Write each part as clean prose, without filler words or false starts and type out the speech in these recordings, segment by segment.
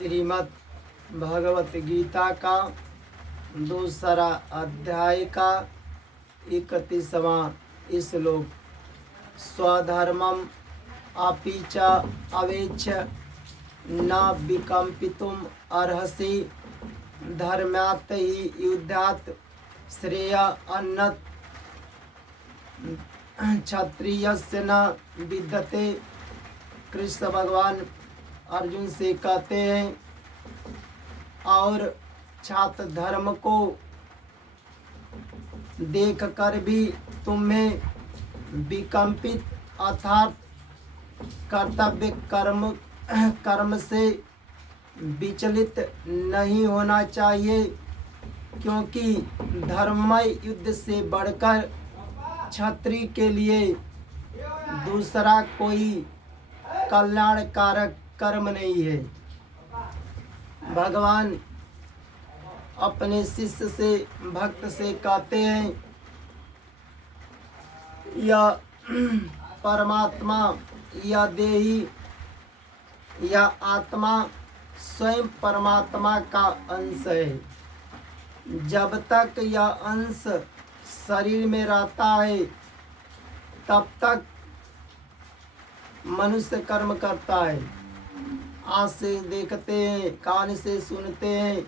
श्रीमद् भगवत गीता का दूसरा अध्याय का 31वां श्लोक। स्वधर्मम अपि च अवेच्छ न विकम्पितुम अर्हसि धर्म्यात् हि युद्धात् श्रेय अन्नत् क्षत्रियस्य न विद्यते। कृष्ण भगवान अर्जुन से कहते हैं, और छात्र धर्म को देख कर भी तुम्हें विकम्पित अर्थात कर्तव्य कर्म से विचलित नहीं होना चाहिए, क्योंकि धर्ममय युद्ध से बढ़कर क्षत्रिय के लिए दूसरा कोई कल्याणकारक कर्म नहीं है। भगवान अपने शिष्य से भक्त से कहते हैं, यह परमात्मा या देही या आत्मा स्वयं परमात्मा का अंश है। जब तक यह अंश शरीर में रहता है तब तक मनुष्य कर्म करता है। आँख से देखते हैं, कान से सुनते हैं,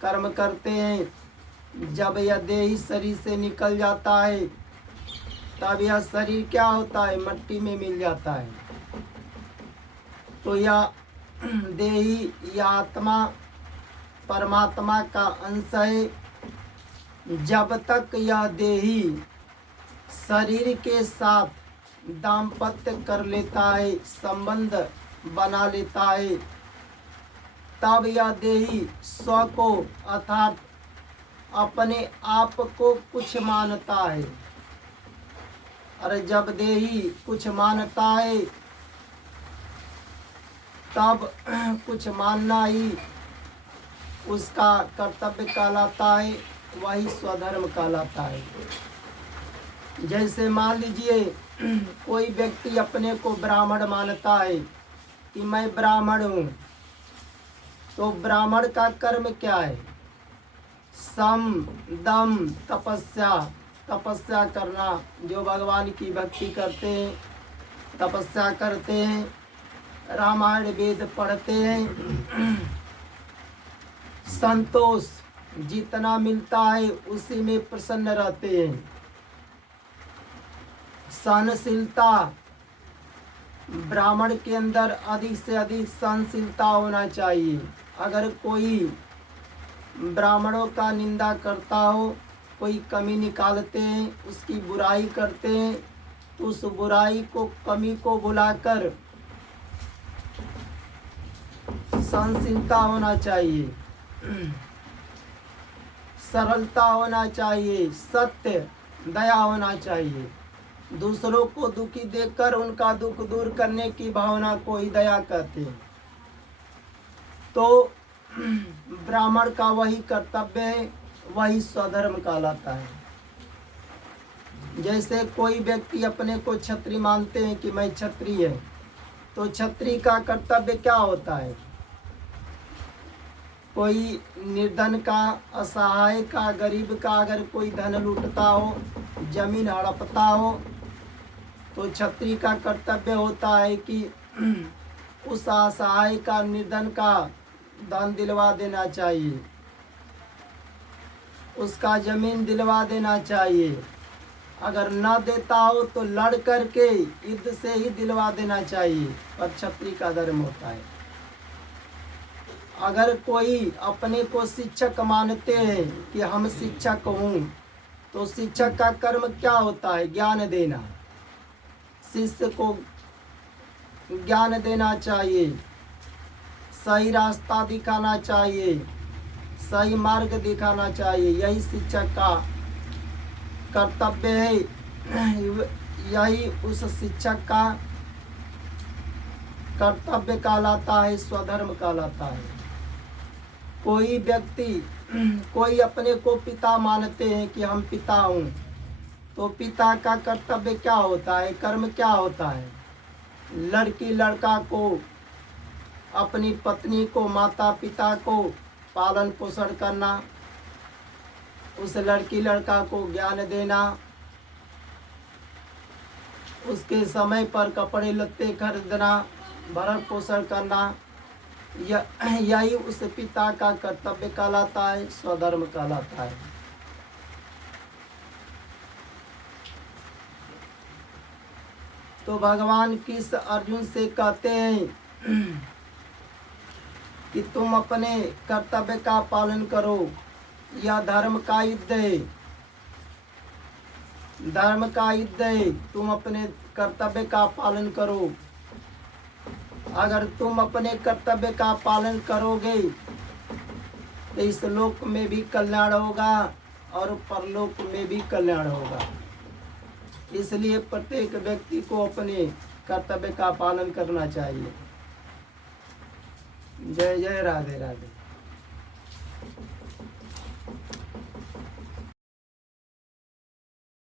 कर्म करते हैं। जब यह देही शरीर से निकल जाता है तब यह शरीर क्या होता है, मिट्टी में मिल जाता है। तो यह देही या आत्मा परमात्मा का अंश है। जब तक यह देही शरीर के साथ दाम्पत्य कर लेता है, संबंध बना लेता है, तब यह देही स्व को अर्थात अपने आप को कुछ मानता है। और जब देही कुछ मानता है तब कुछ मानना ही उसका कर्तव्य कहलाता है, वही स्वधर्म कहलाता है। जैसे मान लीजिए कोई व्यक्ति अपने को ब्राह्मण मानता है कि मैं ब्राह्मण हूँ, तो ब्राह्मण का कर्म क्या है? सम दम तपस्या करना। जो भगवान की भक्ति करते हैं, तपस्या करते हैं, रामायण वेद पढ़ते हैं, संतोष जितना मिलता है उसी में प्रसन्न रहते हैं। सहनशीलता, ब्राह्मण के अंदर अधिक से अधिक सहनशीलता होना चाहिए। अगर कोई ब्राह्मणों का निंदा करता हो, कोई कमी निकालते हैं, उसकी बुराई करते हैं, तो उस बुराई को, कमी को बुलाकर सहनशीलता होना चाहिए, सरलता होना चाहिए, सत्य दया होना चाहिए। दूसरों को दुखी देखकर उनका दुख दूर करने की भावना को ही दया कहते हैं। तो ब्राह्मण का वही कर्तव्य है, वही स्वधर्म कहलाता है। जैसे कोई व्यक्ति अपने को क्षत्रिय मानते हैं कि मैं क्षत्रिय है, तो क्षत्रिय का कर्तव्य क्या होता है? कोई निर्धन का, असहाय का, गरीब का अगर कोई धन लूटता हो, जमीन हड़पता हो, तो क्षत्रिय का कर्तव्य होता है कि उस असहाय का, निर्धन का धन दिलवा देना चाहिए, उसका जमीन दिलवा देना चाहिए। अगर न देता हो तो लड़ करके युद्ध से ही दिलवा देना चाहिए, पर क्षत्रिय का धर्म होता है। अगर कोई अपने को शिक्षक मानते हैं कि हम शिक्षक हूँ, तो शिक्षक का कर्म क्या होता है? ज्ञान देना। शिष्य को ज्ञान देना चाहिए, सही रास्ता दिखाना चाहिए, सही मार्ग दिखाना चाहिए। यही शिक्षक का कर्तव्य है, यही उस शिक्षक का कर्तव्य कहलाता है, स्वधर्म कहलाता है। कोई व्यक्ति, कोई अपने को पिता मानते हैं कि हम पिता हूँ, तो पिता का कर्तव्य क्या होता है, कर्म क्या होता है? लड़की लड़का को अपनी पत्नी को, माता पिता को पालन पोषण करना, उस लड़की लड़का को ज्ञान देना, उसके समय पर कपड़े लत्ते खरीदना, भरण पोषण करना, यही उस पिता का कर्तव्य कहलाता है, स्वधर्म कहलाता है। तो भगवान कृष्ण अर्जुन से कहते हैं कि तुम अपने कर्तव्य का पालन करो, यह धर्म का युद्ध है, धर्म का युद्ध है, तुम अपने कर्तव्य का पालन करो। अगर तुम अपने कर्तव्य का पालन करोगे तो इस लोक में भी कल्याण होगा और परलोक में भी कल्याण होगा। इसलिए प्रत्येक व्यक्ति को अपने कर्तव्य का पालन करना चाहिए। जय जय राधे राधे।